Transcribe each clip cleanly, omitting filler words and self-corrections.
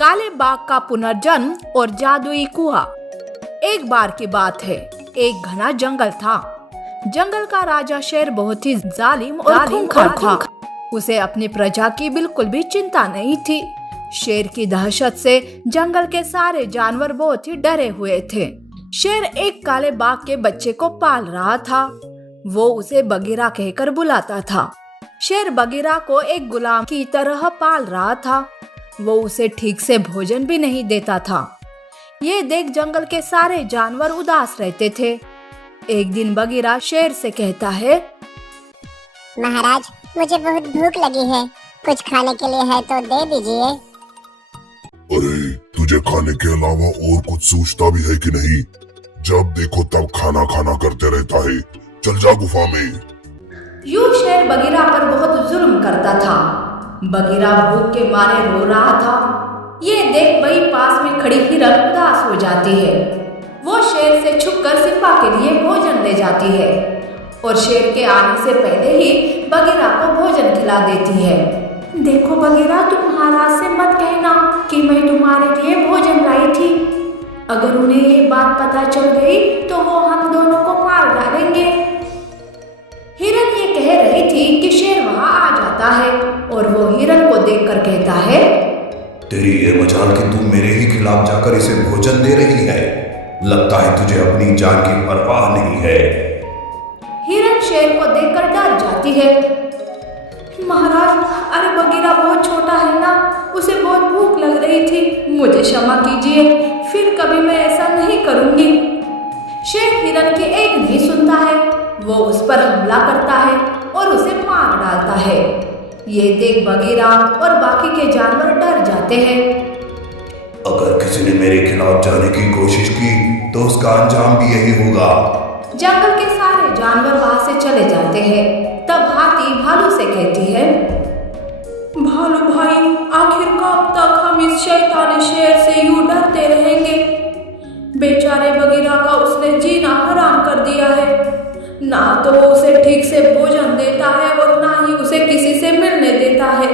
काले बाघ का पुनर्जन्म और जादुई कुआं। एक बार की बात है, एक घना जंगल था। जंगल का राजा शेर बहुत ही जालिम और खूंखार था। उसे अपनी प्रजा की बिल्कुल भी चिंता नहीं थी। शेर की दहशत से जंगल के सारे जानवर बहुत ही डरे हुए थे। शेर एक काले बाघ के बच्चे को पाल रहा था। वो उसे बगीरा कहकर बुलाता था। शेर बगीरा को एक गुलाम की तरह पाल रहा था। वो उसे ठीक से भोजन भी नहीं देता था। ये देख जंगल के सारे जानवर उदास रहते थे। एक दिन बगीरा शेर से कहता है, महाराज, मुझे बहुत भूख लगी है, कुछ खाने के लिए है तो दे दीजिए। अरे, तुझे खाने के अलावा और कुछ सोचता भी है कि नहीं? जब देखो तब खाना खाना करते रहता है। चल जा गुफा में। यूं शेर बगीरा पर बहुत जुल्म करता था। बगीरा भूख के मारे रो रहा था। ये देख वही पास में खड़ी हिरन उदास हो जाती है। वो शेर से छुपकर सिम्बा के लिए भोजन ले जाती है और शेर के आने से पहले ही बगीरा को भोजन खिला देती है। देखो बगीरा, तुम महाराज से मत कहना कि मैं तुम्हारे लिए भोजन लाई थी। अगर उन्हें ये बात पता चल गई तो वो हम दोनों को मार डालेंगे। हिरन ये कह रही थी कि शेर वहाँ आ जाता है और वो हिरन को देखकर कहता है, तेरी ये मजाल कि तू मेरे ही खिलाफ जाकर इसे भोजन दे रही है। लगता है तुझे अपनी जान की परवाह नहीं है। हिरन शेर को देखकर डर जाती है। महाराज, अरे बगीरा बहुत छोटा है ना, उसे बहुत भूख लग रही थी, मुझे क्षमा कीजिए, फिर कभी मैं ऐसा नहीं करूंगी। शेर हिरन की एक नहीं सुनता है। वो उस पर हमला करता है और उसे मार डालता है। ये देख बगीरा और बाकी के जानवर डर जाते हैं। अगर किसी ने मेरे खिलाफ जाने की कोशिश की तो उसका अंजाम भी यही होगा। जंगल के सारे जानवर वहां से चले जाते हैं। तब हाथी भालू से कहती है, भालू भाई, आखिर कब तक हम इस शैतानी शेर से यूं डरते रहेंगे? बेचारे बगीरा का उसने जीना हराम कर दिया है। ना तो वो उसे ठीक से भोजन देता है और ना ही उसे किसी से मिलने देता है।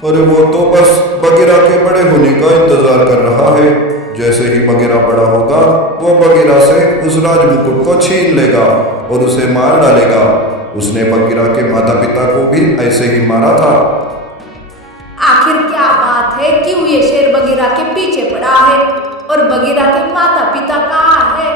अरे वो तो बस बगीरा के बड़े होने का इंतजार कर रहा है। जैसे ही बगीरा बड़ा होगा वो बगीरा से उस राज मुकुट को छीन लेगा और उसे मार डालेगा। उसने बगीरा के माता पिता को भी ऐसे ही मारा था। आखिर क्या बात है, क्यों ये शेर बगीरा के पीछे पड़ा है और बगीरा के माता पिता कहाँ है?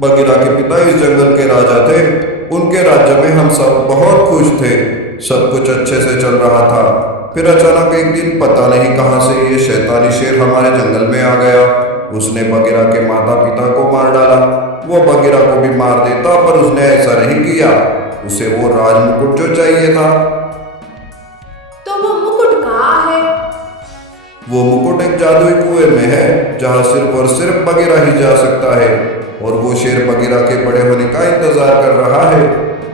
बगीरा के पिता इस जंगल के राजा थे। उनके राज्य में हम सब बहुत खुश थे, सब कुछ अच्छे से चल रहा था। फिर अचानक एक दिन पता नहीं कहां से ये शैतानी शेर हमारे जंगल में आ गया। उसने बगीरा के माता पिता को मार डाला। वो बगीरा को भी मार देता, पर उसने ऐसा नहीं किया। उसे वो राज मुकुट जो चाहिए था। तो वो मुकुट कहाँ है? वो मुकुट एक जादुई कुएं में है, जहाँ सिर्फ और सिर्फ बगीरा ही जा सकता है। और वो शेर बगीरा के बड़े होने का इंतजार कर रहा है।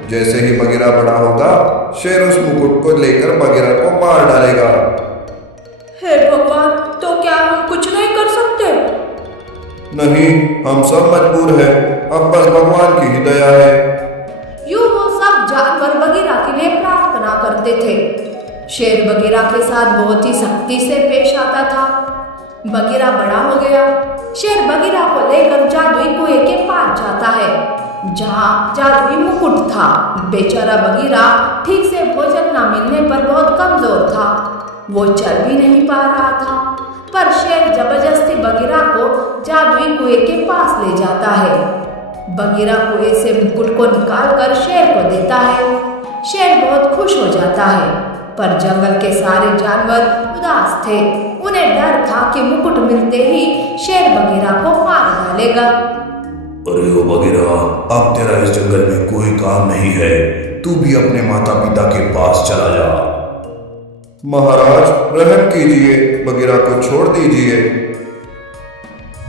जैसे ही बगीरा बड़ा होगा, शेर उस मुकुट को लेकर बगीरा को मार डालेगा। हे भगवान, तो क्या हम कुछ नहीं कर सकते? नहीं, हम सब मजबूर हैं। अब बस भगवान की ही दया है। यूं वो सब जानवर बगीरा के लिए प्रार्थना करते थे। शेर बगीरा के साथ बहुत ही सख्ती से पेश आता था। बगीरा बड़ा हो गया। शेर बगीरा को लेकर जादुई कुएं के पास जाता है, जहाँ जादुई मुकुट था। बेचारा बगीरा ठीक से भोजन न मिलने पर बहुत कमजोर था। वो चल भी नहीं पा रहा था, पर शेर जबरदस्ती बगीरा को जादुई कुएं के पास ले जाता है। बगीरा कुएं से मुकुट को निकालकर शेर को देता है। शेर बहुत खुश हो जाता है, पर जंगल के सारे जानवर उदास थे। उन्हें डर था कि मुकुट मिलते ही शेर बगीरा को मार डालेगा। अरे ओ बगीरा, अब तेरा इस जंगल में कोई काम नहीं है। तू भी अपने माता पिता के पास चला जा। महाराज, रहम कीजिए, बगीरा को छोड़ दीजिए।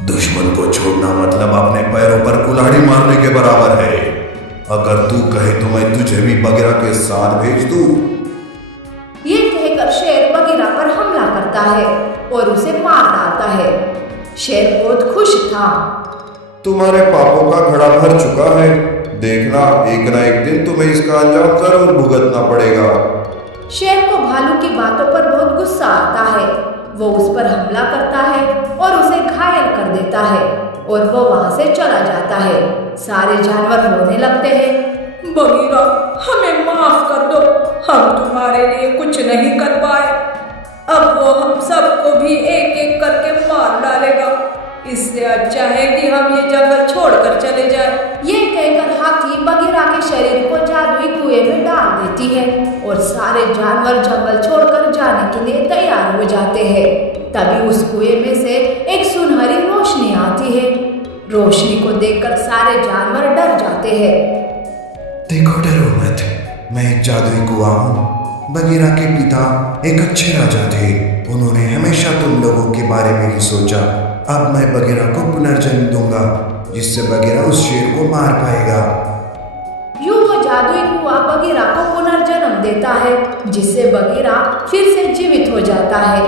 दुश्मन को छोड़ना मतलब अपने पैरों पर कुल्हाड़ी मारने के बराबर है। अगर तू कहे तो मैं तुझे भी बगीरा के साथ भेज दूं। ये कहकर शेर बगीरा पर हमला करता है और उसे मार डालता है। शेर बहुत खुश था। तुम्हारे पापों का घड़ा भर चुका है। देखना, एक ना एक दिन तुम्हें इसका अंजाम जरूर भुगतना पड़ेगा। शेर को भालू की बातों पर बहुत गुस्सा आता है। वो उस पर हमला करता है और उसे घायल कर देता है और वो वहां से चला जाता है। सारे जानवर रोने लगते हैं। बगीरा, हमें माफ कर दो, हम तुम्हारे लिए कुछ नहीं कर पाए। अब वो हम सबको भी एक एक करके मार डालेगा। इससे अच्छा है कि हम ये जंगल छोड़कर चले जाएं। ये कहकर हाथी बगीरा के शरीर को जादुई कुएं में डाल देती है और सारे जानवर जंगल छोड़कर जाने के लिए तैयार हो जाते हैं। तभी उस कुएं में से एक सुनहरी रोशनी आती है। रोशनी को देखकर सारे जानवर डर जाते हैं। देखो, डरो मत, मैं एक जादुई कुआं हूँ। बगीरा के पिता एक अच्छे राजा थे। उन्होंने हमेशा तुम लोगों के बारे में ही सोचा। अब मैं बगीरा को पुनर्जन्म दूंगा, जिससे बगीरा उस शेर को मार पाएगा। यूं वो जादुई कुआं बगीरा को पुनर्जन्म देता है, जिससे बगीरा फिर से जीवित हो जाता है।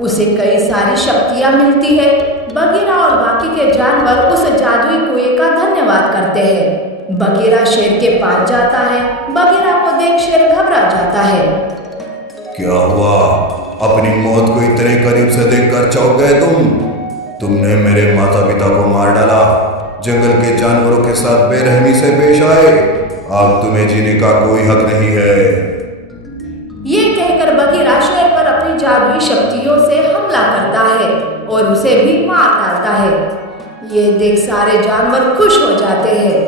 उसे कई सारी शक्तियां मिलती है। बगीरा और बाकी के जानवर उस जादुई कुएं का धन्यवाद करते हैं। बगीरा शेर के पास जाता है। बगीरा को देख शेर घबरा जाता है। क्या हुआ? अपनी मौत को इतने करीब से देखकर चौंक गए तुमने मेरे माता पिता को मार डाला, जंगल के जानवरों के साथ बेरहमी से पेश आए। अब तुम्हें जीने का कोई हक नहीं है। ये कहकर बगीरा शेर पर अपनी जादुई शक्तियों से हमला करता है और उसे भी मार डालता है। ये देख सारे जानवर खुश हो जाते हैं।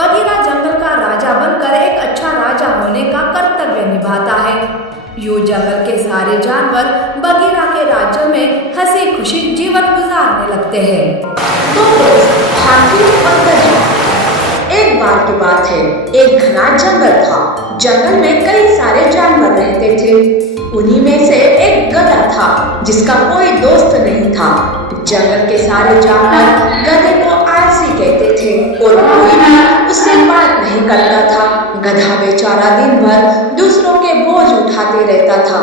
बगीरा जंगल का राजा बनकर एक अच्छा राजा होने का कर्तव्य निभाता है। यूं जंगल के सारे जानवर बगीरा के राज्य में हंसी खुशी जीवन गुजारने लगते हैं। तो हाथी और गधा। एक बार की बात है, एक घना जंगल था। जंगल में कई सारे जानवर रहते थे। उन्हीं में से एक गधा था जिसका कोई दोस्त नहीं था। जंगल के सारे जानवर गधे को आलसी कहते थे और कोई भी उससे बात नहीं करता था। गधा बेचारा दिन भर दूसरों के बोझ उठाते रहता था।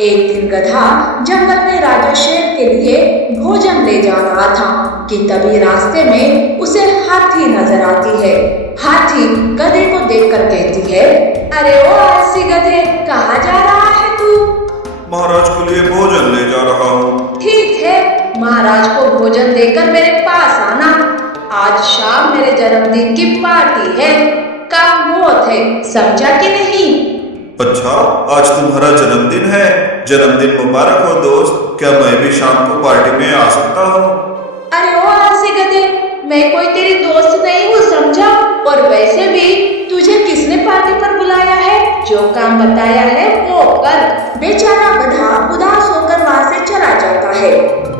एक दिन गधा जंगल में राजा शेर के लिए भोजन ले जा रहा था कि तभी रास्ते में उसे हाथी नजर आती है। हाथी गधे को देखकर कहती है, अरे ओ आलसी गधे, कहाँ जा रहा है तू? महाराज के लिए भोजन ले जा रहा हूँ। ठीक है, महाराज को भोजन देकर मेरे पास आना। आज शाम मेरे जन्मदिन की पार्टी है, काम बहुत है, समझा कि नहीं? अच्छा, आज तुम्हारा जन्मदिन है। जन्मदिन मुबारक हो दोस्त। क्या मैं भी शाम को पार्टी में आ सकता हूँ? अरे ओ आलसी गधे, मैं कोई तेरी दोस्त नहीं हूँ, समझा? और वैसे भी तुझे किसने पार्टी पर बुलाया है? जो काम बताया है वो कर। बेचारा गधा उदास होकर वहाँ से चला जाता है।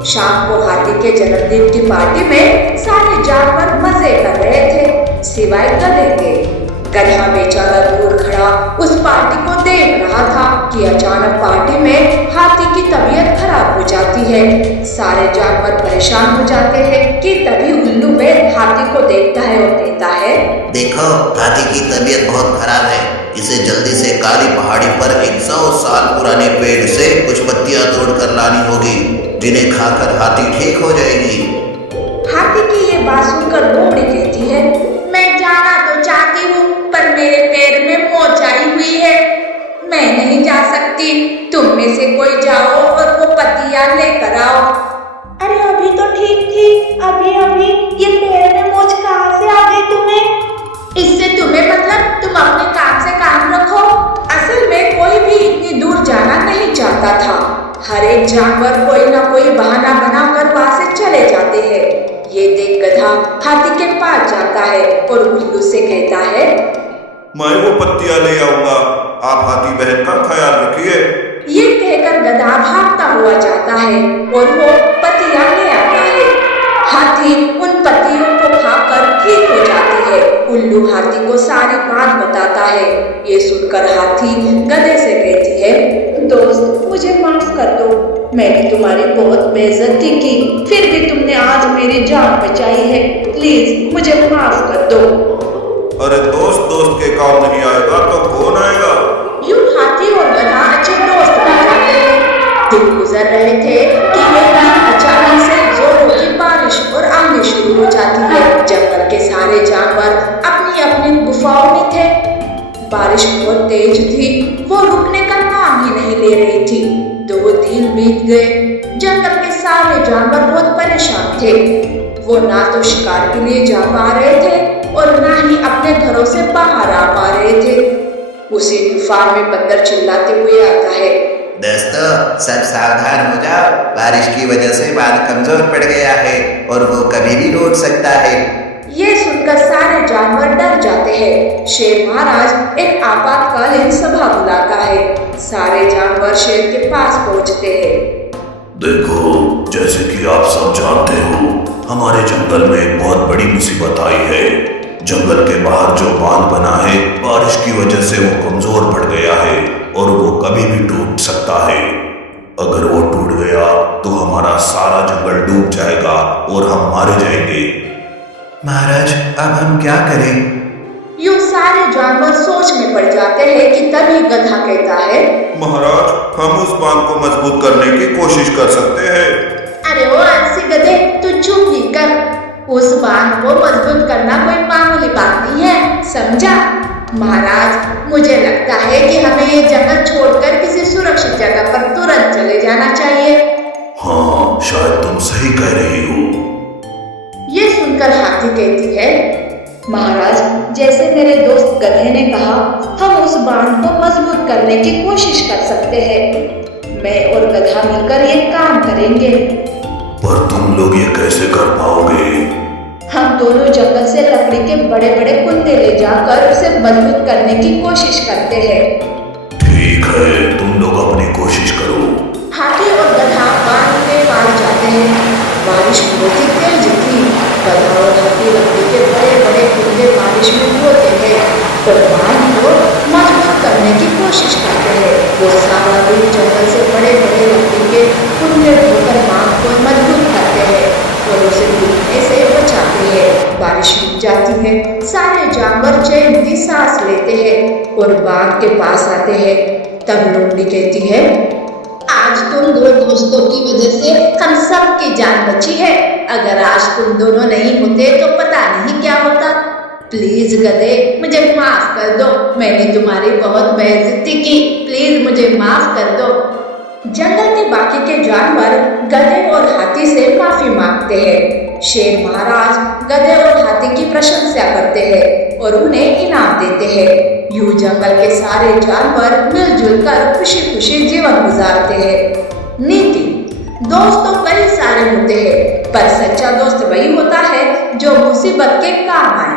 शाम को हाथी के जन्मदिन की पार्टी में सारे जानवर मजे कर रहे थे, सिवाय गधे के। गधा बेचारा दूर खड़ा उस पार्टी को देख रहा था कि अचानक पार्टी में हाथी की तबीयत खराब हो जाती है। सारे जानवर परेशान हो जाते हैं कि तभी उल्लू बैल हाथी को देखता है और कहता है, देखो, हाथी की तबीयत बहुत खराब है। इसे जल्दी से काली पहाड़ी पर 100 साल पुराने पेड़ से कुछ पत्तियां तोड़कर लानी होगी, जिन्हें खाकर हाथी ठीक हो जाएगी। हाथी की ये बात सुनकर लोमड़ी कहती है, मैं जाना तो चाहती हूँ, पर मेरे पैर में मोच आई हुई है, मैं नहीं जा सकती। तुम में से कोई जाओ और वो पत्तियां लेकर आओ। अरे अभी तो ठीक थी, अभी अभी ये पैर में मोच कहाँ से आ गई तुम्हें? इससे तुम्हें मतलब, तुम अपने काम से काम रखो। असल में कोई भी इतनी दूर जाना नहीं चाहता था। हर एक जानवर कोई ना कोई बहाना बनाकर वहां से चले जाते हैं। ये देख गधा हाथी के पास जाता है और उल्लू से कहता है, मैं वो पत्तियां ले आऊंगा, आप हाथी बहन का ख्याल रखिए। ये कहकर गधा भागता हुआ जाता है और वो पत्तियां ले आता है। हाथी उन पत्तियों को खाकर ठीक हो जाती है। उल्लू हाथी को सारी बात बताता है। ये सुनकर हाथी गधे से कहती है, दोस्त मुझे माफ कर दो, मैंने तुम्हारी बहुत बेइज्जती की, फिर भी तुमने आज मेरी जान बचाई है, प्लीज मुझे माफ कर दो। अरे दोस्त दोस्त के काम नहीं आएगा तो कौन आएगा? यूं हाथी और गधा अच्छे दोस्त बन जाते हैं। दिन गुजर रहे थे कि एक दिन अचानक से जोरों की बारिश और आंधी शुरू हो जाती है। जंगल के सारे जानवर अपनी अपनी गुफाओं में थे। बारिश बहुत तेज थी, वो रुकने का नाम ही नहीं ले रही थी। 2 दिन बीत गए, जंगल के सारे जानवर बहुत परेशान थे। वो ना तो शिकार के लिए जा पा रहे थे और ना ही अपने घरों से बाहर आ पा रहे थे। उसी तूफान में बंदर चिल्लाते हुए आता है, दोस्तों सब सावधान हो जाओ, बारिश की वजह से बांध कमजोर पड़ गया है और वो कभी भी टूट सकता है। ये सुनकर सारे जानवर डर जाते हैं। शेर महाराज एक आपातकालीन सभा बुलाता है। सारे जानवर शेर के पास पहुंचते हैं। देखो, जैसे कि आप सब जानते हो, हमारे जंगल में एक बहुत बड़ी मुसीबत आई है। जंगल के बाहर जो बांध बना है, बारिश की वजह से वो कमजोर पड़ गया है और वो कभी भी टूट सकता है। अगर वो टूट गया तो हमारा सारा जंगल डूब जाएगा और हम मारे जाएंगे। महाराज अब हम क्या करें? यूं सारे जानवर सोच में पड़ जाते हैं कि तभी गधा कहता है, महाराज, हम उस बांध को मजबूत करने की कोशिश कर सकते हैं। अरे ओ आलसी गधे, तू चुप ही कर। उस बांध को मजबूत करना कोई मामूली बात नहीं है, समझा? महाराज, मुझे लगता है कि हमें ये जंगल छोड़कर किसी सुरक्षित जगह पर तुरंत चले जाना चाहिए। हाँ, शायद तुम सही कह रही हो। ये सुनकर हाथी कहती है, महाराज, जैसे मेरे दोस्त गधे ने कहा, हम उस बांध को मजबूत करने की कोशिश कर सकते हैं। मैं और गधा मिलकर ये काम करेंगे। पर तुम लोग ये कैसे कर पाओगे? हम दोनों जंगल से लकड़ी के बड़े बड़े कुंदे ले जाकर उसे मजबूत करने की कोशिश करते हैं। ठीक है, तुम लोग अपनी कोशिश करो। हाथी और गधा बांध के पार जाते हैं। बारिश बहुत ही तेज थी। गधा और हाथी लकड़ी के बड़े बड़े कुंदे बारिश में ढोते हैं और बांध को मजबूत करने की कोशिश करते हैं। वो सारा दिन जंगल से बड़े बड़े लकड़ी के कुंदे ढोकर बांध को मजबूत करते हैं और उसे डूबने से बचाते हैं। बारिश रुक जाती है। सारे जानवर चैन की सांस लेते हैं और बांध के पास आते हैं। तब लोमड़ी कहती है, आज तुम दो दोस्तों की वजह से हम सब की जान बची है। अगर आज तुम दोनों नहीं होते तो पता नहीं क्या होता। प्लीज गधे, मुझे माफ कर दो। मैंने तुम्हारी बहुत बेइज्जती की। प्लीज मुझे माफ कर दो। जंगल में बाकी के जानवर गधे और हाथी से माफी मांगते हैं। शेर महाराज गधे और हाथी की प्रशंसा करते हैं और उन्हें इनाम देते हैं। यूं जंगल के सारे जानवर मिलजुल कर खुशी खुशी जीवन गुजारते हैं। नीति: दोस्तों कई सारे होते हैं, पर सच्चा दोस्त वही होता है जो मुसीबत के काम आए।